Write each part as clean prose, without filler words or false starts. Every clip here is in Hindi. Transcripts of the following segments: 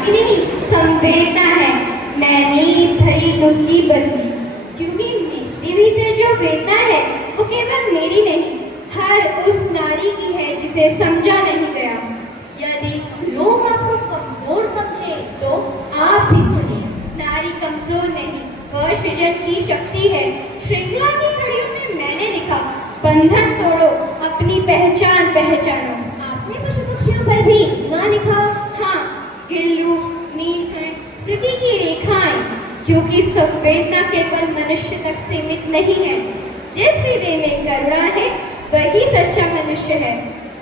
भक्ति नहीं, संवेदना है। मैं नींद भरी दुख की बंदी, क्योंकि मेरे भीतर जो वेदना है वो केवल मेरी नहीं, हर उस नारी की है जिसे समझा नहीं गया। यदि लोग आपको कमजोर समझे तो आप भी सुनिए, नारी कमजोर नहीं, वह सृजन की शक्ति है। श्रृंखला की कड़ियों में मैंने लिखा, बंधन तोड़ो, अपनी पहचान पहचानो। आपने पशु पक्षियों पर भी ना लिखा? हाँ, गिल्लू, नीलकंठ, स्मृति की रेखाएं, क्योंकि संवेदना केवल मनुष्य तक सीमित नहीं है। जिस हृदय में करुणा है वही सच्चा मनुष्य है।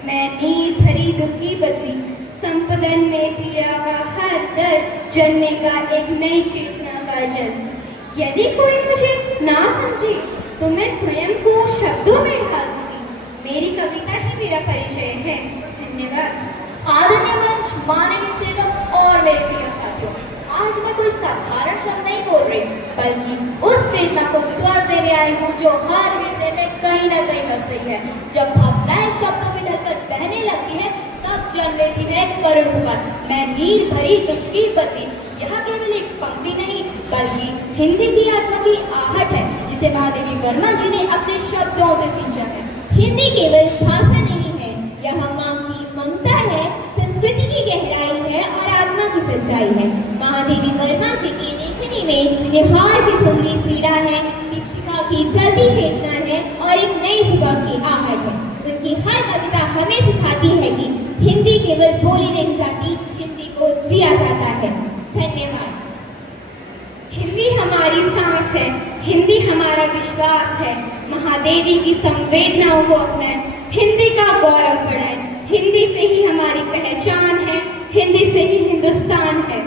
मैं नींद भरी दुख की बदली, संपदन में पीड़ा का हर दर्द, जन्मेगा एक नई चेतना का जन्म। यदि कोई मुझे ना समझे तो मैं स्वयं को शब्दों में ढाल दूंगी। मेरी कविता ही मेरा परिचय है। धन्यवाद। आदरणीय मंच, माननीय सेवक और मेरे प्रिय साथियों, आज मैं कोई साधारण शब्द नहीं बोल रही, बल्कि उस वेदना को स्वर देने आई हूँ जो हर हृदय में कहीं ना कहीं बस रही है। जब भावनाएं शब्दों में ढलकर बहने लगती है तब जन्म लेती है करुण पुकार। मैं नींद भरी दुख की बत्ती, यह केवल एक पंक्ति नहीं बल्कि हिंदी की आत्मा की आहट है, जिसे महादेवी वर्मा जी ने अपने शब्दों से सींचा है। हिंदी केवल भाषा नहीं है, यह माँ की ममता है, संस्कृति की गहराई है और आत्मा की सच्चाई है। महादेवी वर्मा जी की लेखनी में निहार की धुंधली पीड़ा है, दीपशिखा की जलती चेतना है और एक नई सुबह की आहट है। उनकी हर कविता हमें सिखाती है कि हिंदी केवल बोली नहीं जाती, हिंदी को जिया जाता है। धन्यवाद। हिंदी हमारी सांस है, हिंदी हमारा विश्वास है। महादेवी की संवेदनाओं को अपनाएं, हिंदी का गौरव बढ़ाएं। हिंदी से ही हमारी पहचान है, हिंदी से ही हिंदुस्तान है।